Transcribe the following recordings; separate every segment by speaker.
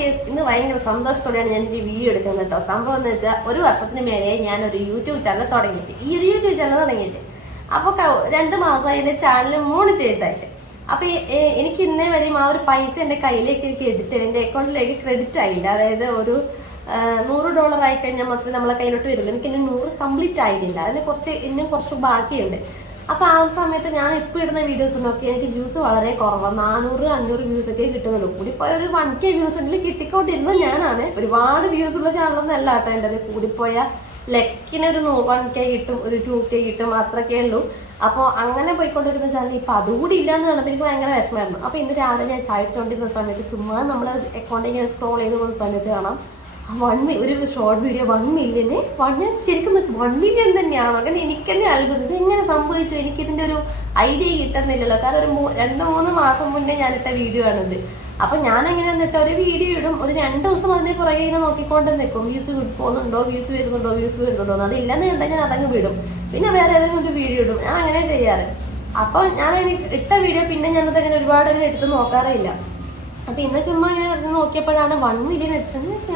Speaker 1: Case ഇന്ന് ഭയങ്കര സന്തോഷത്തോടെയാണ് ഞാൻ ഈ വീഡിയോ എടുക്കുന്നത് കേട്ടോ സംഭവം എന്ന് വെച്ചാൽ ഒരു വർഷത്തിന് മേലെ ഞാൻ ഒരു യൂട്യൂബ് ചാനൽ തുടങ്ങിയിട്ട്. ഈ ഒരു യൂട്യൂബ് ചാനൽ തുടങ്ങിയിട്ട്. അപ്പോൾ രണ്ട് മാസമായി എന്റെ ചാനൽ മോണിറ്റൈസ് ആയിട്ട്. അപ്പോൾ എനിക്ക് ഇന്നേ വരെയും ആ ഒരു പൈസ എന്റെ കയ്യിലേക്ക് എനിക്ക് എടുത്ത് എന്റെ അക്കൗണ്ടിലേക്ക് ക്രെഡിറ്റ് ആയില്ല. അതായത് ഒരു നൂറ് ഡോളർ ആയി കഴിഞ്ഞാൽ മാത്രമേ നമ്മളെ കയ്യിലോട്ട് വരുള്ളൂ എനിക്ക് ഇനി നൂറ് കംപ്ലീറ്റ് ആയിട്ടില്ല. അതിന് കുറച്ച് ഇന്നും കുറച്ച് ബാക്കിയുണ്ട്. അപ്പൊ ആ ഒരു സമയത്ത് ഞാൻ ഇപ്പൊ ഇടുന്ന വീഡിയോസ് നോക്കി എനിക്ക് വ്യൂസ് വളരെ കുറവാണ് നാനൂറ് അഞ്ഞൂറ് വ്യൂസ് ഒക്കെ കിട്ടുന്നുള്ളൂ. കൂടിപ്പോയ ഒരു വൺ കെ വ്യൂസ് എങ്കിലും കിട്ടിക്കൊണ്ടിരുന്നത് ഞാനാണ്. ഒരുപാട് വ്യൂസ് ഉള്ള ചാനലൊന്നും അല്ല കേട്ടോ എന്റെ കൂടിപ്പോയ ലെക്കിന് ഒരു വൺ കെ കിട്ടും ഒരു ടു കെ കിട്ടും അത്രയൊക്കെ ഉള്ളൂ. അപ്പോൾ അങ്ങനെ പോയിക്കൊണ്ടിരുന്ന ചാനൽ ഇപ്പൊ അതുകൂടി ഇല്ല എന്ന് കണ്ടപ്പോൾ എനിക്ക് ഭയങ്കര വിഷമമായിരുന്നു. അപ്പോൾ ഇന്ന് രാവിലെ ഞാൻ ചായച്ചോണ്ടിരുന്ന സമയത്ത് ചുമ്മാ നമ്മൾ അക്കൗണ്ടിൽ ഇങ്ങനെ സ്ക്രോൾ ചെയ്ത് പോകുന്ന സമയത്ത് കാണാം. വൺ ഒരു ഷോർട്ട് വീഡിയോ വൺ മില്യന് വൺ ശരിക്കും വൺ മില്യൺ തന്നെയാണ്? അങ്ങനെ എനിക്ക് തന്നെ അത്ഭുതം. ഇത് എങ്ങനെ സംഭവിച്ചു? എനിക്ക് ഇതിന്റെ ഒരു ഐഡിയ കിട്ടുന്നില്ലല്ലോ. കാരണം ഒരു രണ്ട് മൂന്ന് മാസം മുന്നേ ഞാനിട്ട വീഡിയോ ആണിത്. അപ്പൊ ഞാൻ എങ്ങനെയാണെന്ന് വെച്ചാൽ ഒരു വീഡിയോ ഇടും. ഒരു രണ്ട് ദിവസം അതിനെ പുറകെ ഇങ്ങനെ നോക്കിക്കൊണ്ട് നിൽക്കും വ്യൂസ് പോകുന്നുണ്ടോ? വ്യൂസ് വരുന്നുണ്ടോ? വ്യൂസ് വരുന്നുണ്ടോ? അതില്ലെന്ന് കണ്ടാൽ ഞാൻ അതങ്ങ് വിടും. പിന്നെ വേറെ ഏതെങ്കിലും ഒരു വീഡിയോ ഇടും. ഞാൻ അങ്ങനെ ചെയ്യാറ്. അപ്പോൾ ഞാൻ ഇട്ട വീഡിയോ പിന്നെ ഞാനത് അങ്ങനെ ഒരുപാട് എടുത്ത് നോക്കാറേ ഇല്ല അപ്പൊ ഇന്ന് ചുമ്മാ ഇങ്ങനെ നോക്കിയപ്പോഴാണ് വൺ മില്യൺ അടിച്ചിട്ടുണ്ട്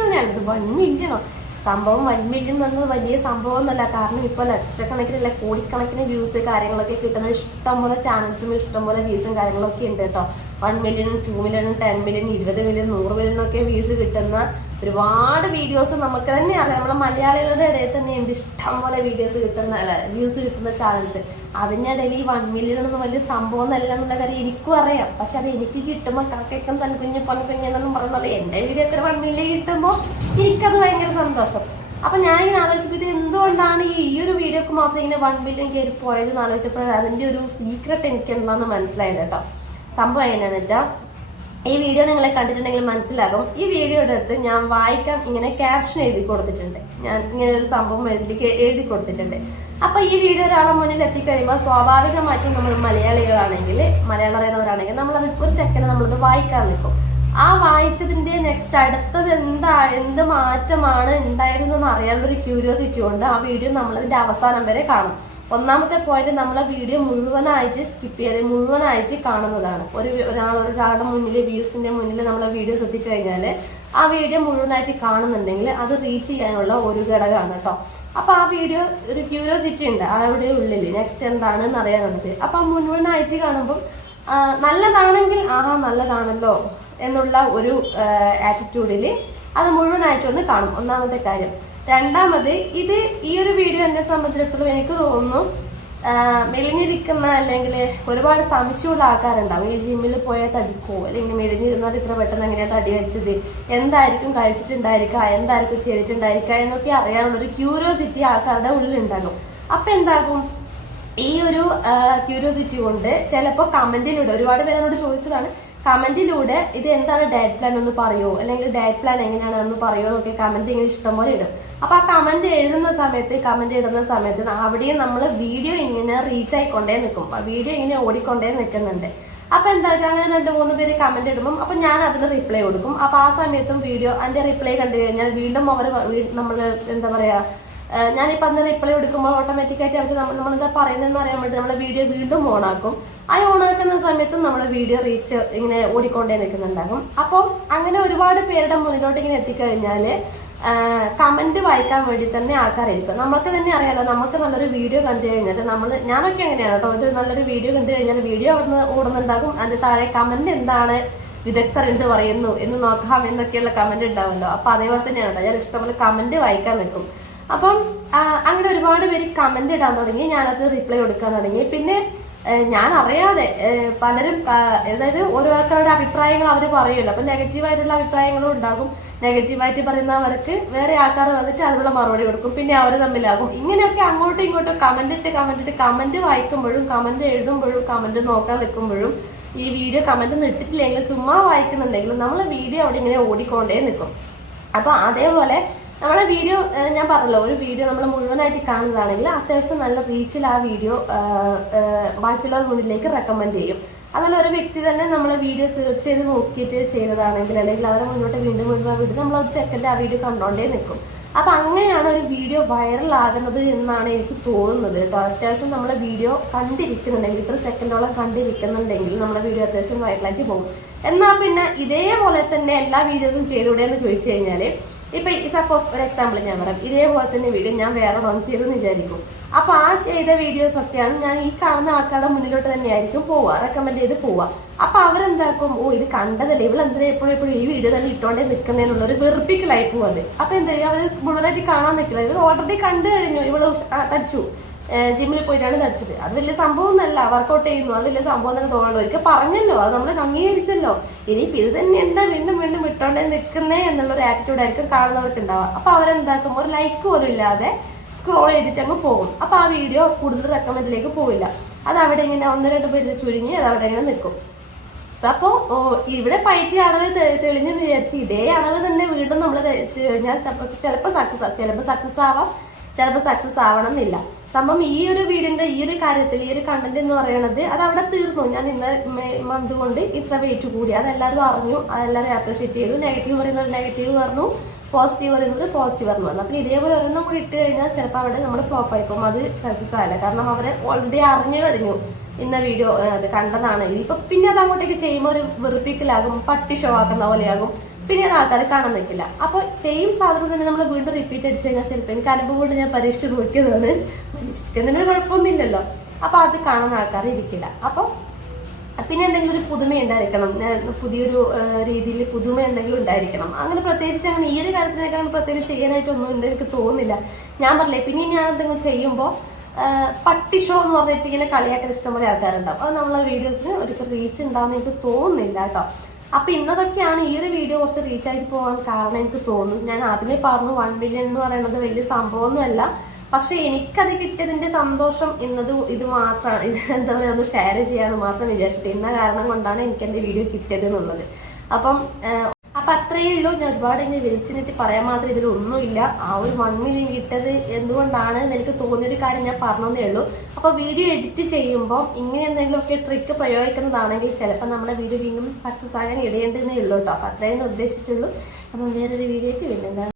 Speaker 1: തന്നെയാണ് വൺ മില്യണോ സംഭവം വൺ മില്യൺ എന്ന് പറയുന്നത് വലിയ സംഭവം ഒന്നുമല്ല കാരണം ഇപ്പൊ ലക്ഷക്കണക്കിനല്ല കോടിക്കണക്കിന് വ്യൂസ് കാര്യങ്ങളൊക്കെ കിട്ടുന്നത്. ഇഷ്ടംപോലെ ചാനൽസും ഇഷ്ടംപോലെ വ്യൂസും കാര്യങ്ങളൊക്കെ ഉണ്ട് കേട്ടോ. One million two million ten million ഇരുപത് മില്യൺ നൂറ് മില്യൺ ഒക്കെ വ്യൂസ് കിട്ടുന്ന ഒരുപാട് വീഡിയോസ് നമുക്ക് തന്നെ അറിയാം. നമ്മളെ മലയാളികളുടെ ഇടയിൽ തന്നെ ഉണ്ട് ഇഷ്ടംപോലെ വീഡിയോസ് കിട്ടുന്ന അല്ല വ്യൂസ് കിട്ടുന്ന ചാനൽസ് അതിനിടയിൽ ഈ വൺ മില്യൺ ഒന്നും വലിയ സംഭവം എന്നല്ല എന്നുള്ള കാര്യം എനിക്കും അറിയാം. പക്ഷെ അത് എനിക്ക് കിട്ടുമ്പോൾ കക്കയ്ക്കും തൻകുഞ്ഞ് പൊൻകുഞ്ഞ് എന്നെല്ലാം പറയുന്നത് എന്റെ വീഡിയോ ഒക്കെ വൺ മില്യൺ കിട്ടുമ്പോൾ എനിക്കത് ഭയങ്കര സന്തോഷം. അപ്പൊ ഞാൻ ഇങ്ങനെ ആലോചിച്ചപ്പോൾ ഇത് എന്തുകൊണ്ടാണ് ഈ ഒരു വീഡിയോക്ക് മാത്രം ഇങ്ങനെ വൺ മില്യൺ കയറി പോയത് എന്ന് ആലോചിച്ചപ്പോൾ അതിന്റെ ഒരു സീക്രട്ട് എനിക്ക് എന്താണെന്ന് മനസ്സിലായത് കേട്ടോ സംഭവം എങ്ങനെയാണെന്ന് വെച്ചാൽ ഈ വീഡിയോ നിങ്ങളെ കണ്ടിട്ടുണ്ടെങ്കിൽ മനസ്സിലാകും. ഈ വീഡിയോയുടെ അടുത്ത് ഞാൻ വായിക്കാൻ ഇങ്ങനെ ക്യാപ്ഷൻ എഴുതി കൊടുത്തിട്ടുണ്ട്. ഞാൻ ഇങ്ങനെ ഒരു സംഭവം എഴുതി എഴുതി കൊടുത്തിട്ടുണ്ട്. അപ്പോൾ ഈ വീഡിയോ ഒരാളെ മുന്നിൽ എത്തിക്കഴിയുമ്പോൾ സ്വാഭാവികമായിട്ടും നമ്മൾ മലയാളികളാണെങ്കിൽ മലയാളം അറിയുന്നവരാണെങ്കിൽ നമ്മളത് ഒരു സെക്കൻഡ് നമ്മളത് വായിക്കാൻ നിൽക്കും. ആ വായിച്ചതിന്റെ നെക്സ്റ്റ് അടുത്തത് എന്താ എന്ത് മാറ്റമാണ് ഉണ്ടായതെന്ന് അറിയാനുള്ള ഒരു ക്യൂരിയോസിറ്റി കൊണ്ട് ആ വീഡിയോ നമ്മളതിന്റെ അവസാനം വരെ കാണും. ഒന്നാമത്തെ പോയിന്റ് നമ്മളെ വീഡിയോ മുഴുവനായിട്ട് സ്കിപ്പ് ചെയ്യാതെ മുഴുവനായിട്ട് കാണുന്നതാണ്. ഒരു ഒരാൾ ഒരാളുടെ മുന്നിൽ വ്യൂസിന്റെ മുന്നിൽ നമ്മളെ വീഡിയോസ് എത്തിക്കഴിഞ്ഞാൽ ആ വീഡിയോ മുഴുവനായിട്ട് കാണുന്നുണ്ടെങ്കിൽ അത് റീച്ച് ചെയ്യാനുള്ള ഒരു ഘടകമാണ് കേട്ടോ. അപ്പൊ ആ വീഡിയോ ഒരു ക്യൂരിയോസിറ്റി ഉണ്ട് അവിടെ ഉള്ളിൽ നെക്സ്റ്റ് എന്താണെന്ന് അറിയാനുണ്ട് അപ്പൊ മുഴുവനായിട്ട് കാണുമ്പോൾ നല്ലതാണെങ്കിൽ ആഹാ നല്ലതാണല്ലോ എന്നുള്ള ഒരു ആറ്റിറ്റ്യൂഡിൽ അത് മുഴുവനായിട്ട് ഒന്ന് കാണും. ഒന്നാമത്തെ കാര്യം. രണ്ടാമത് ഇത് ഈ ഒരു വീഡിയോ എന്നെ സംബന്ധിച്ചിടത്തോളം എനിക്ക് തോന്നുന്നു മെലിഞ്ഞിരിക്കുന്ന അല്ലെങ്കിൽ ഒരുപാട് സംശയമുള്ള ആൾക്കാരുണ്ടാവും. ഈ ജിമ്മിൽ പോയാൽ തടിക്കോ? അല്ലെങ്കിൽ മെലിഞ്ഞിരുന്നാൽ ഇത്ര പെട്ടെന്ന് എങ്ങനെയാ തടി വെച്ചത്? എന്തായിരിക്കും കഴിച്ചിട്ടുണ്ടായിരിക്കുക എന്തായിരിക്കും ചെയ്തിട്ടുണ്ടായിരിക്കുക എന്നൊക്കെ അറിയാനുള്ള ഒരു ക്യൂരിയോസിറ്റി ആൾക്കാരുടെ ഉള്ളിലുണ്ടാകും. അപ്പൊ എന്താകും? ഈ ഒരു ക്യൂരിയോസിറ്റി കൊണ്ട് ചിലപ്പോൾ കമന്റിലൂടെ ഒരുപാട് പേര് എന്നോട് ചോദിച്ചതാണ് കമന്റിലൂടെ ഇത് എന്താണ് ഡയറ്റ് പ്ലാൻ ഒന്ന് പറയുമോ അല്ലെങ്കിൽ ഡയറ്റ് പ്ലാൻ എങ്ങനെയാണ് എന്ന് പറയോ എന്നൊക്കെ കമന്റ് ഇങ്ങനെ ഇഷ്ടംപോലെ ഇടും. അപ്പൊ ആ കമന്റ് എഴുതുന്ന സമയത്ത് കമന്റ് ഇടുന്ന സമയത്ത് അവിടെയും നമ്മൾ വീഡിയോ ഇങ്ങനെ റീച്ച് ആയിക്കൊണ്ടേ നിൽക്കും. വീഡിയോ ഇങ്ങനെ ഓടിക്കൊണ്ടേ നിൽക്കുന്നുണ്ട്. അപ്പൊ എന്താ അങ്ങനെ രണ്ട് മൂന്ന് പേര് കമന്റ് ഇടുമ്പോൾ അപ്പൊ ഞാൻ അതിന് റിപ്ലൈ കൊടുക്കും. അപ്പൊ ആ സമയത്തും വീഡിയോ അതിന്റെ റിപ്ലൈ കണ്ടു കഴിഞ്ഞാൽ വീണ്ടും അവർ നമ്മൾ എന്താ പറയാ ഏഹ് ഈ പറഞ്ഞ റിപ്ലൈ എടുക്കുമ്പോൾ ഓട്ടോമാറ്റിക്കായിട്ട് അവർ നമ്മൾ നമ്മളെന്താ പറയുന്നതെന്ന് അറിയാൻ വേണ്ടി നമ്മളെ വീഡിയോ വീണ്ടും ഓണാക്കും ആ ഓണാക്കുന്ന സമയത്തും നമ്മുടെ വീഡിയോ റീച്ച് ഇങ്ങനെ ഓടിക്കൊണ്ടേ നിൽക്കുന്നുണ്ടാകും. അപ്പം അങ്ങനെ ഒരുപാട് പേരുടെ മുന്നിലോട്ട് ഇങ്ങനെ എത്തിക്കഴിഞ്ഞാൽ കമന്റ് വായിക്കാൻ വേണ്ടി തന്നെ ആൾക്കാരായിരിക്കും. നമുക്ക് തന്നെ അറിയാലോ നമുക്ക് നല്ലൊരു വീഡിയോ കണ്ടു കഴിഞ്ഞാൽ നമ്മൾ ഞാനൊക്കെ അങ്ങനെയാണ് കേട്ടോ. ഒരു നല്ലൊരു വീഡിയോ കണ്ടു കഴിഞ്ഞാൽ വീഡിയോ അവിടുന്ന് ഓടുന്നുണ്ടാകും. അതിന്റെ താഴെ കമന്റ് എന്താണ് വിദഗ്ധർ എന്ത് പറയുന്നു എന്ന് നോക്കാം എന്നൊക്കെയുള്ള കമന്റ് ഉണ്ടാവുമല്ലോ അപ്പൊ അതേപോലെ തന്നെയാണ്. ഞാൻ ഇഷ്ടംപോലെ കമന്റ് വായിക്കാൻ നിൽക്കും. അപ്പം അങ്ങനെ ഒരുപാട് പേര് കമന്റ് ഇടാൻ തുടങ്ങി. ഞാനത് റിപ്ലൈ കൊടുക്കാൻ തുടങ്ങി. പിന്നെ ഞാൻ അറിയാതെ പലരും അതായത് ഓരോ ആൾക്കാരുടെ അഭിപ്രായങ്ങൾ അവർ പറയുമല്ലോ. അപ്പം നെഗറ്റീവായിട്ടുള്ള അഭിപ്രായങ്ങളും ഉണ്ടാകും. നെഗറ്റീവായിട്ട് പറയുന്നവർക്ക് വേറെ ആൾക്കാർ വന്നിട്ട് അതിനുള്ള മറുപടി കൊടുക്കും. പിന്നെ അവർ തമ്മിലാകും. ഇങ്ങനെയൊക്കെ അങ്ങോട്ടും ഇങ്ങോട്ടും കമന്റ് ഇട്ട് കമന്റ് ഇട്ട് കമന്റ് വായിക്കുമ്പോഴും കമന്റ് എഴുതുമ്പോഴും കമന്റ് നോക്കാൻ നിൽക്കുമ്പോഴും ഈ വീഡിയോ കമന്റ് ഒന്നും ഇട്ടിട്ടില്ലെങ്കിൽ ചുമ്മാ വായിക്കുന്നുണ്ടെങ്കിലും നമ്മൾ വീഡിയോ അവിടെ ഇങ്ങനെ ഓടിക്കൊണ്ടേ നിൽക്കും. അപ്പോൾ അതേപോലെ നമ്മളെ വീഡിയോ ഞാൻ പറഞ്ഞല്ലോ ഒരു വീഡിയോ നമ്മൾ മുഴുവനായിട്ട് കാണുന്നതാണെങ്കിൽ അത്യാവശ്യം നല്ല റീച്ചിൽ ആ വീഡിയോ ബാക്കിയുള്ളവർ മുന്നിലേക്ക് റെക്കമെൻഡ് ചെയ്യും. അതുപോലെ ഒരു വ്യക്തി തന്നെ നമ്മളെ വീഡിയോ സെർച്ച് ചെയ്ത് നോക്കിയിട്ട് ചെയ്തതാണെങ്കിൽ അല്ലെങ്കിൽ അവരെ മുന്നോട്ട് വീണ്ടും വീണ്ടും ആ വീഡിയോ നമ്മൾ ഒരു സെക്കൻഡ് ആ വീഡിയോ കണ്ടോണ്ടേ നിൽക്കും. അപ്പൊ അങ്ങനെയാണ് ഒരു വീഡിയോ വൈറലാകുന്നത് എന്നാണ് എനിക്ക് തോന്നുന്നത് കേട്ടോ. അത്യാവശ്യം നമ്മളെ വീഡിയോ കണ്ടിരിക്കുന്നുണ്ടെങ്കിൽ ഇത്ര സെക്കൻഡോളം കണ്ടിരിക്കുന്നുണ്ടെങ്കിൽ നമ്മളെ വീഡിയോ അത്യാവശ്യം വൈറലാക്കി പോകും. എന്നാൽ പിന്നെ ഇതേപോലെ തന്നെ എല്ലാ വീഡിയോസും ചെയ്തുകൂടെ എന്ന് ചോദിച്ചു കഴിഞ്ഞാൽ ഇപ്പൊ സപ്പോസ് ഒരു എക്സാമ്പിൾ ഞാൻ പറയാം. ഇതേപോലെ തന്നെ വീഡിയോ ഞാൻ വേറെ റൺ ചെയ്തു വിചാരിക്കും. അപ്പൊ ആ ചെയ്ത വീഡിയോസ് ഒക്കെയാണ് ഞാൻ ഈ കാണുന്ന ആൾക്കാരുടെ മുന്നിലോട്ട് തന്നെയായിരിക്കും പോവുക. റെക്കമെൻഡ് ചെയ്ത് പോവുക. അപ്പൊ അവരെന്താക്കും? ഓ ഇത് കണ്ടതല്ലേ? ഇവൾ എന്തിനാ എപ്പോഴും എപ്പോഴും ഈ വീഡിയോ തന്നെ ഇട്ടോണ്ടേ നിൽക്കുന്നതിനുള്ള ഒരു വെറുപ്പിക്കലായി പോകും അപ്പൊ എന്താ അവർ മുഴുവനായിട്ട് കാണാൻ നിൽക്കില്ല ഇവർ ഓൾറെഡി കണ്ടു കഴിഞ്ഞു. ഇവൾ തടിച്ചു. ജിമ്മിൽ പോയിട്ടാണ് തടിച്ചത് അത് വലിയ സംഭവം ഒന്നല്ല വർക്കൗട്ട് ചെയ്യുന്നു. അത് വലിയ സംഭവം തന്നെ തോന്നുന്നു ഒരിക്കൽ പറഞ്ഞല്ലോ. അത് നമ്മൾ അംഗീകരിച്ചല്ലോ. ഇനിയിപ്പോൾ ഇത് തന്നെ എന്താ വീണ്ടും വീണ്ടും വിട്ടോണ്ടേ നിൽക്കുന്നേ എന്നുള്ള ഒരു ആറ്റിറ്റ്യൂഡ് ആയിരിക്കും കാണുന്നവർക്ക് ഉണ്ടാവുക. അപ്പൊ അവരെന്താക്കും? ഒരു ലൈക്ക് പോലും ഇല്ലാതെ സ്ക്രോൾ ചെയ്തിട്ട് അങ്ങ് പോകും. അപ്പോൾ ആ വീഡിയോ കൂടുതൽ റെക്കമെൻഡിലേക്ക് പോവില്ല. അത് അവിടെ ഇങ്ങനെ ഒന്ന് രണ്ട് പേര് ചുരുങ്ങി അത് അവിടെ ഇങ്ങനെ നിൽക്കും. അപ്പോൾ ഇവിടെ പൈറ്റി അളവ് തെളിഞ്ഞെന്ന് വിചാരിച്ച് ഇതേ അളവ് തന്നെ വീണ്ടും നമ്മൾ കഴിഞ്ഞാൽ ചിലപ്പോൾ സക്സസ് ചിലപ്പോൾ സക്സസ് ആവാം. ചിലപ്പോൾ സക്സസ് ആവണം എന്നില്ല സംഭവം ഈ ഒരു വീടിന്റെ ഈ ഒരു കാര്യത്തിൽ ഈ ഒരു കണ്ടന്റ് എന്ന് പറയുന്നത് അത് അവിടെ തീർന്നു. ഞാൻ ഇന്ന് മന്ത് കൊണ്ട് ഇത്ര വെയിറ്റ് കൂടി. അതെല്ലാവരും അറിഞ്ഞു. അതെല്ലാവരും അപ്രീഷിയേറ്റ് ചെയ്തു. നെഗറ്റീവ് പറയുന്നത് നെഗറ്റീവ് പറഞ്ഞു. പോസിറ്റീവ് പറയുന്നത് പോസിറ്റീവ് പറഞ്ഞു. വന്നു അപ്പം ഇതേപോലെ ഒരെണ്ണം കൂടി ഇട്ട് കഴിഞ്ഞാൽ ചിലപ്പോൾ അവിടെ നമ്മൾ ഫ്ലോപ്പ് ആയിപ്പോൾ അത് സക്സസ് ആയില്ല കാരണം അവരെ ഓൾറെഡി അറിഞ്ഞു കഴിഞ്ഞു ഇന്ന വീഡിയോ അത് കണ്ടതാണ്. ഇപ്പൊ പിന്നെ അത് അങ്ങോട്ടേക്ക് ചെയ്യുമ്പോൾ ഒരു വെറുപ്പിക്കലാകും പട്ടി ഷോ ആക്കുന്ന പോലെയാകും. പിന്നെ അത് ആൾക്കാർ കാണാൻ നിൽക്കില്ല. അപ്പോൾ സെയിം സാധനം തന്നെ നമ്മൾ വീണ്ടും റിപ്പീറ്റ് അടിച്ചു കഴിഞ്ഞാൽ ചിലപ്പോൾ എനിക്ക് അനുഭവം കൊണ്ട് ഞാൻ പരീക്ഷിച്ച് നോക്കിയതാണ്. പരീക്ഷിക്കുന്നതിന് കുഴപ്പമൊന്നുമില്ലല്ലോ. അപ്പോൾ അത് കാണുന്ന ആൾക്കാർ ഇരിക്കില്ല. അപ്പോൾ പിന്നെ എന്തെങ്കിലും ഒരു പുതുമ ഉണ്ടായിരിക്കണം. പുതിയൊരു രീതിയിൽ പുതുമ എന്തെങ്കിലും ഉണ്ടായിരിക്കണം. അങ്ങനെ പ്രത്യേകിച്ച് അങ്ങനെ ഈ ഒരു കാര്യത്തിനൊക്കെ അങ്ങനെ പ്രത്യേകിച്ച് ചെയ്യാനായിട്ടൊന്നും ഉണ്ട് എനിക്ക് തോന്നുന്നില്ല. ഞാൻ പറഞ്ഞില്ലേ പിന്നെ ഞാൻ എന്തെങ്കിലും ചെയ്യുമ്പോൾ പട്ടി ഷോ എന്ന് പറഞ്ഞിട്ട് ഇങ്ങനെ കളിയാക്കാൻ ഇഷ്ടംപോലെ ആൾക്കാരുണ്ടാവും. അത് നമ്മളെ വീഡിയോസിന് ഒരിക്കൽ റീച്ച് ഉണ്ടാവുമെന്ന് എനിക്ക് തോന്നുന്നില്ല കേട്ടോ. അപ്പൊ ഇന്നതൊക്കെയാണ് ഈ ഒരു വീഡിയോ കുറച്ച് റീച്ച് ആയി പോകാൻ കാരണം എനിക്ക് തോന്നുന്നു. ഞാൻ ആദ്യമേ പറഞ്ഞു വൺ മില്യൺ എന്ന് പറയുന്നത് വലിയ സംഭവമൊന്നുമല്ല. പക്ഷെ എനിക്കത് കിട്ടിയതിന്റെ സന്തോഷം ഇന്നത് ഇത് മാത്രമാണ്. ഇത് എന്താ പറയുക ഒന്ന് ഷെയർ ചെയ്യാന്ന് മാത്രം വിചാരിച്ചിട്ട് ഇന്ന കാരണം കൊണ്ടാണ് എനിക്ക് എന്റെ വീഡിയോ കിട്ടിയത് എന്നുള്ളത്. അപ്പം അപ്പൊ അത്രയേ ഉള്ളൂ. ഞാൻ ഒരുപാട് ഇങ്ങനെ വിളിച്ചു വിളിച്ചിട്ട് പറയാൻ മാത്രം ഇതിലൊന്നുമില്ല ആ ഒരു വൺ മില്യൺ കിട്ടത് എന്തുകൊണ്ടാണ് എന്ന് എനിക്ക് തോന്നിയൊരു കാര്യം ഞാൻ പറഞ്ഞതേ ഉള്ളൂ. അപ്പോൾ വീഡിയോ എഡിറ്റ് ചെയ്യുമ്പോൾ ഇങ്ങനെ എന്തെങ്കിലും ഒക്കെ ട്രിക്ക് പ്രയോഗിക്കുന്നതാണെങ്കിൽ ചിലപ്പോൾ നമ്മുടെ വീഡിയോ വീണ്ടും സക്സസ് ആകാൻ ഇടയേണ്ടതേ ഉള്ളൂ കേട്ടോ. അപ്പോൾ അത്രയും ഉദ്ദേശിച്ചുള്ളൂ അപ്പം വേറൊരു വീഡിയോ ആയിട്ട് വീണ്ടും.